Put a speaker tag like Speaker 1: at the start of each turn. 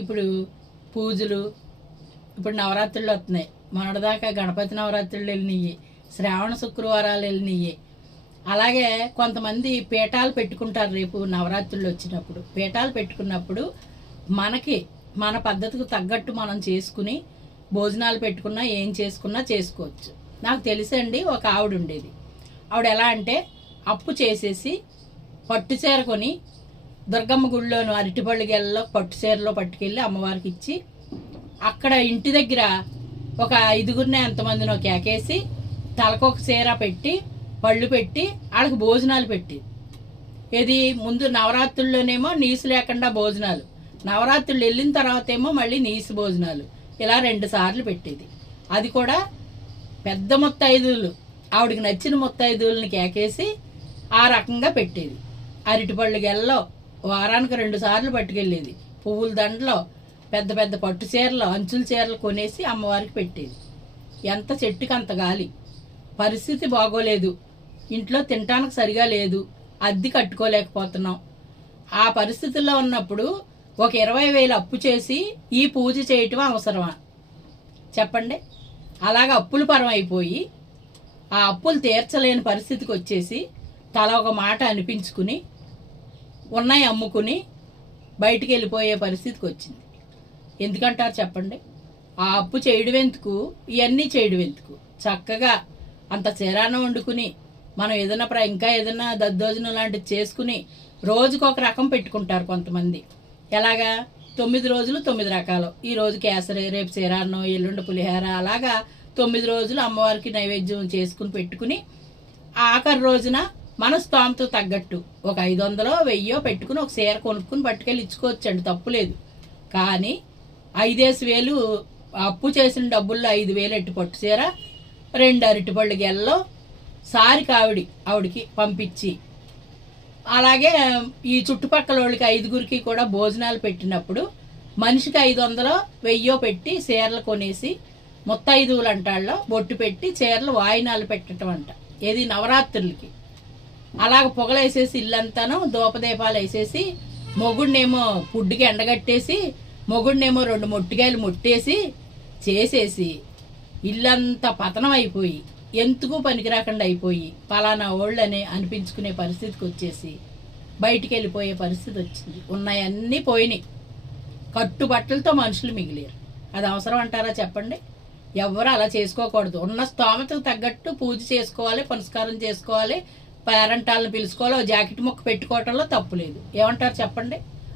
Speaker 1: ఇప్పుడు పూజలు ఇప్పుడు నవరాత్రులు వస్తున్నాయి. మొన్నటిదాకా గణపతి నవరాత్రులు వెళ్ళినాయి శ్రావణ శుక్రవారాలు వెళ్ళినాయి. అలాగే కొంతమంది పీఠాలు పెట్టుకుంటారు రేపు నవరాత్రులు వచ్చినప్పుడు. పీఠాలు పెట్టుకున్నప్పుడు మనకి మన పద్ధతికి తగ్గట్టు మనం చేసుకుని భోజనాలు పెట్టుకున్నా ఏం చేసుకున్నా చేసుకోవచ్చు. నాకు తెలిసండి ఒక ఆవిడ ఉండేది. ఆవిడ ఎలా అంటే అప్పు చేసేసి పట్టు చీర కొని దుర్గమ్మ గుడిలోను అరటిపళ్ళు గెలలో పట్టు చీరలో పట్టుకెళ్ళి అమ్మవారికి ఇచ్చి అక్కడ ఇంటి దగ్గర ఒక ఐదుగురిని ఎంతమందినో కేకేసి తలకొక చీర పెట్టి పళ్ళు పెట్టి వాళ్ళకి భోజనాలు పెట్టి. ఇది ముందు నవరాత్రుల్లోనేమో నీసు లేకుండా భోజనాలు. నవరాత్రులు వెళ్ళిన తర్వాత ఏమో మళ్ళీ నీసు భోజనాలు. ఇలా రెండు సార్లు పెట్టేది. అది కూడా పెద్ద ముత్తైదువులు. ఆవిడకి నచ్చిన ముత్తైదువులని కేకేసి ఆ రకంగా పెట్టేది. అరటిపళ్ళు గెల్లో వారానికి రెండు సార్లు పట్టుకెళ్ళేది. పువ్వుల దండలో పెద్ద పెద్ద పట్టు చీరలు అంచుల చీరలు కొనేసి అమ్మవారికి పెట్టేది. ఎంత చెట్టుకి అంత గాలి. పరిస్థితి బాగోలేదు. ఇంట్లో తినటానికి సరిగా లేదు. అద్దె కట్టుకోలేకపోతున్నాం. ఆ పరిస్థితుల్లో ఉన్నప్పుడు ఒక ఇరవై వేలు అప్పు చేసి ఈ పూజ చేయటం అవసరమా? చెప్పండి. అలాగ అప్పులు పరం అయిపోయి ఆ అప్పులు తీర్చలేని పరిస్థితికి వచ్చేసి తల ఒక మాట అనిపించుకుని ఉన్నాయి అమ్ముకుని బయటికి వెళ్ళిపోయే పరిస్థితికి వచ్చింది ఎందుకంటారు చెప్పండి? ఆ అప్పు చేయడం ఎందుకు ఇవన్నీ చేయడం ఎందుకు చక్కగా అంత చీరాన వండుకుని మనం ఏదైనా ప్ర- ఇంకా ఏదైనా దద్దోజనం లాంటిది చేసుకుని రోజుకు ఒక రకం పెట్టుకుంటారు కొంతమంది. ఎలాగా? తొమ్మిది రోజులు తొమ్మిది రకాలు. ఈ రోజు కేసరి రేపు చీరాన్నం ఎల్లుండి పులిహోర అలాగా తొమ్మిది రోజులు అమ్మవారికి నైవేద్యం చేసుకుని పెట్టుకుని ఆఖరి రోజున మన స్తోమతో తగ్గట్టు. ఒక ఐదు వందలో వెయ్యో పెట్టుకుని ఒక చీర కొనుక్కుని పట్టుకెళ్ళి ఇచ్చుకోవచ్చండి తప్పులేదు కానీ ఐదేసి వేలు అప్పు చేసిన డబ్బుల్లో ఐదు వేలు ఎట్టు పట్టు చీర రెండు అరటిపళ్ళు గెల్లో సారి కావిడి ఆవిడికి పంపించి అలాగే ఈ చుట్టుపక్కల వాళ్ళకి ఐదుగురికి కూడా భోజనాలు పెట్టినప్పుడు మనిషికి ఐదు వందలు వెయ్యో పెట్టి చీరలు కొనేసి ముత్తైదువులు అంటాళ్ళో బొట్టు పెట్టి చీరలు వాయినాలు పెట్టడం అంట. ఏది నవరాత్రులకి. అలాగ పొగలేసేసి ఇల్లంతాను దూపదీపాలు వేసేసి మొగుడినేమో పుడ్డుకి ఎండగట్టేసి మొగుడినేమో రెండు మొట్టికాయలు ముట్టేసి చేసేసి ఇల్లంతా పతనం అయిపోయి ఎందుకు పనికిరాకుండా అయిపోయి పలానా ఓళ్ళని అనిపించుకునే పరిస్థితికి వచ్చేసి బయటికి వెళ్ళిపోయే పరిస్థితి వచ్చింది. ఉన్నాయన్నీ పోయినాయి. కట్టుబట్టలతో మనుషులు మిగిలేరు. అది అవసరం అంటారా చెప్పండి? ఎవరు అలా చేసుకోకూడదు. ఉన్న స్తోమతకు తగ్గట్టు పూజ చేసుకోవాలి పునస్కారం చేసుకోవాలి పేరంటాలను పిలుచుకోవాలి జాకెట్ ముక్క పెట్టుకోవటంలో తప్పు లేదు. ఏమంటారు చెప్పండి?